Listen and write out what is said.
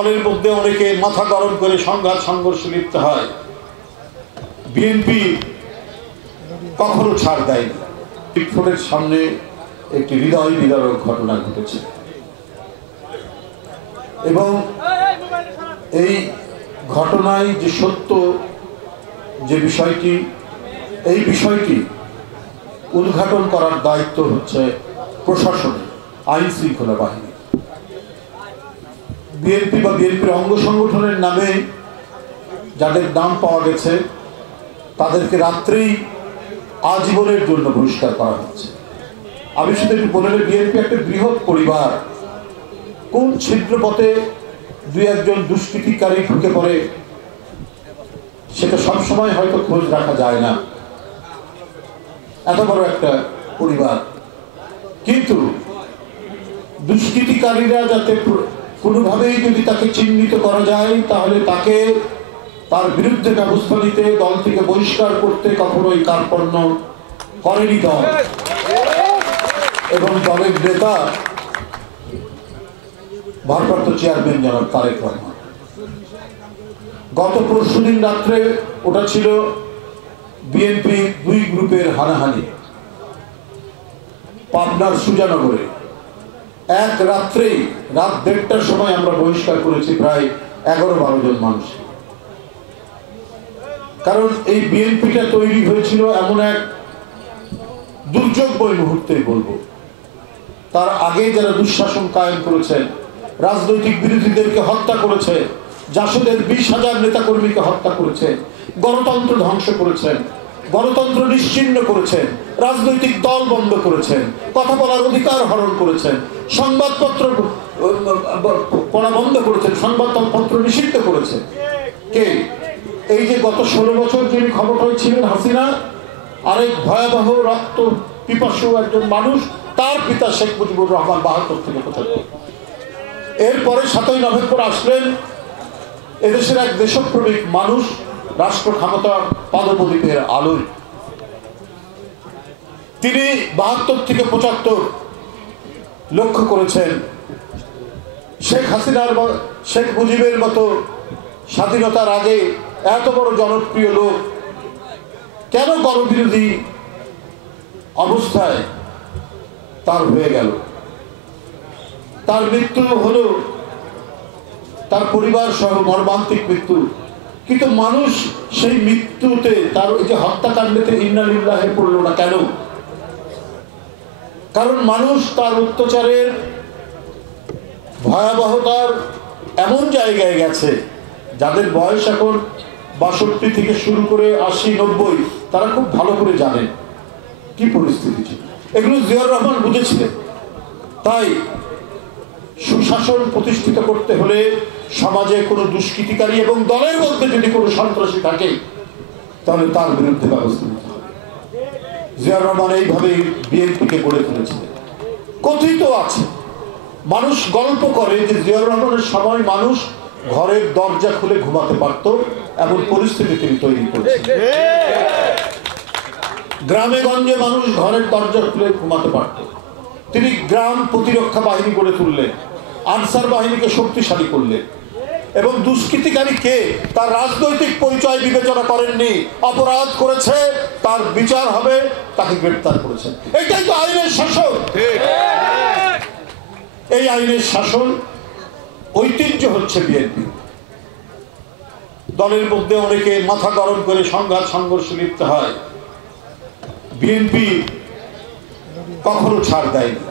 দলের মধ্যে অনেকে মাথা গরম করে সংঘাত সংঘর্ষে লিপ্ত হয়। বিএনপি কখনো ছাড় দেয়নি। বিক্ষোভের সামনে একটি হৃদয় বিদারক ঘটনা ঘটেছে এবং এই ঘটনায় যে সত্য যে বিষয়টি, এই বিষয়টি উদ্ঘাটন করার দায়িত্ব হচ্ছে প্রশাসনের, আইন শৃঙ্খলা বাহিনী। বিএনপি বা বিএনপির অঙ্গ সংগঠনের নামে যাদের নাম পাওয়া গেছে তাদেরকে রাত্রেই আজীবনের জন্য বহিষ্কার করা হচ্ছে। আমি শুধু একটু বলে, বিএনপি একটা বৃহৎ পরিবার। কোন ছিদ্রপথে দুই একজন দুষ্কৃতিকারী ঢুকে পড়ে সেটা সবসময় হয়তো খোঁজ রাখা যায় না, এত বড় একটা পরিবার। কিন্তু দুষ্কৃতিকারীরা যাতে কোনোভাবেই যদি তাকে চিহ্নিত করা যায় তাহলে তাকে তার বিরুদ্ধে ব্যবস্থা নিতে, দল থেকে বহিষ্কার করতে কখনোই কার্পণ্য করেনি দল এবং দলের নেতা ভারপ্রাপ্ত চেয়ারম্যান জনাব তারেক রহমান। গত পরশুদিন রাত্রে ওটা ছিল বিএনপি দুই গ্রুপের হানাহানি পাবনার সুজানগরে। এক রাত্রেই রাত 1:30টার সময় আমরা বহিষ্কার করেছি প্রায় 11-12 জন মানুষ। কারণ এই বিএনপিটা তৈরি হয়েছিল এমন এক দুর্যোগময় মুহূর্তে বলবো। তার আগে যারা দুঃশাসন কায়েম করেছেন, রাজনৈতিক বিরোধীদেরকে হত্যা করেছে, জাসদের 20,000 নেতাকর্মীকে হত্যা করেছে, গণতন্ত্র ধ্বংস করেছেন, গণতন্ত্র নিশ্চিহ্ন করেছেন, রাজনৈতিক দল বন্ধ করেছেন, কথা বলার অধিকার হরণ করেছেন, সংবাদপত্র পড়া বন্ধ করেছেন, সংবাদপত্র নিষিদ্ধ করেছেন। কে? এই যে গত 16 বছর যিনি ক্ষমতায় ছিলেন হাসিনা, আরেক ভয়াবহ রক্ত পিপাসু একজন মানুষ, তার পিতা শেখ মুজিবুর রহমান 72 থেকে 75। এরপরে 7ই নভেম্বর আসলেন এদেশের এক দেশপ্রেমিক মানুষ, রাষ্ট্র ক্ষমতা পাদপ্রদীপের আলোয়। তিনি 72 থেকে 75 লক্ষ্য করেছেন শেখ হাসিনার, শেখ মুজিবের মতো স্বাধীনতার আগে এত বড় জনপ্রিয় লোক কেন গণবিরোধী অবস্থায় তার হয়ে গেল। তার মৃত্যু হলো, তার পরিবার সহ মর্মান্তিক মৃত্যু। কিন্তু মানুষ সেই মৃত্যুতে, তার ওই যে হত্যাকাণ্ডেতে ইন্না লিল্লাহি পড়ল না কেন? কারণ মানুষ তার অত্যাচারের ভয়াবহতার এমন জায়গায় গেছে, যাদের বয়স এখন 62 থেকে শুরু করে 80-90, তারা খুব ভালো করে জানেন কি পরিস্থিতি ছিল। এগুলো জিয়াউর রহমান বুঝেছিলেন। তাই সুশাসন প্রতিষ্ঠিত করতে হলে সমাজে কোনো দুষ্কৃতিকারী এবং দলের মধ্যে যদি কোনো সন্ত্রাসী থাকে তাহলে তার বিরুদ্ধে ব্যবস্থা নিতে হবে। জিয়াউর রহমান এইভাবেই বিএনপিকে গড়ে তুলেছিলেন। কথিত আছে, মানুষ গল্প করে যে জিয়াউর রহমানের সময় মানুষ ঘরের দরজা খুলে ঘুমাতে পারত, এমন পরিস্থিতি তিনি তৈরি করেছেন। গ্রামে গঞ্জে মানুষ ঘরের দরজা খুলে ঘুমাতে পারত। তিনি গ্রাম প্রতিরক্ষা বাহিনী গড়ে তুললেন, আনসার বাহিনীকে শক্তিশালী করলেন এবং দুষ্কৃতিকারী কে তার রাজনৈতিক পরিচয় বিবেচনা করেননি। অপরাধ করেছে, তার বিচার হবে, তাকে গ্রেফতার করেছেন। এটাই তো আইনের শাসন। এই আইনের শাসন ঐতিহ্য হচ্ছে বিএনপি। দলের মধ্যে অনেকে মাথা গরম করে সংঘাত সংঘর্ষে লিপ্ত হয়। বিএনপি কখনো ছাড় দেয়নি।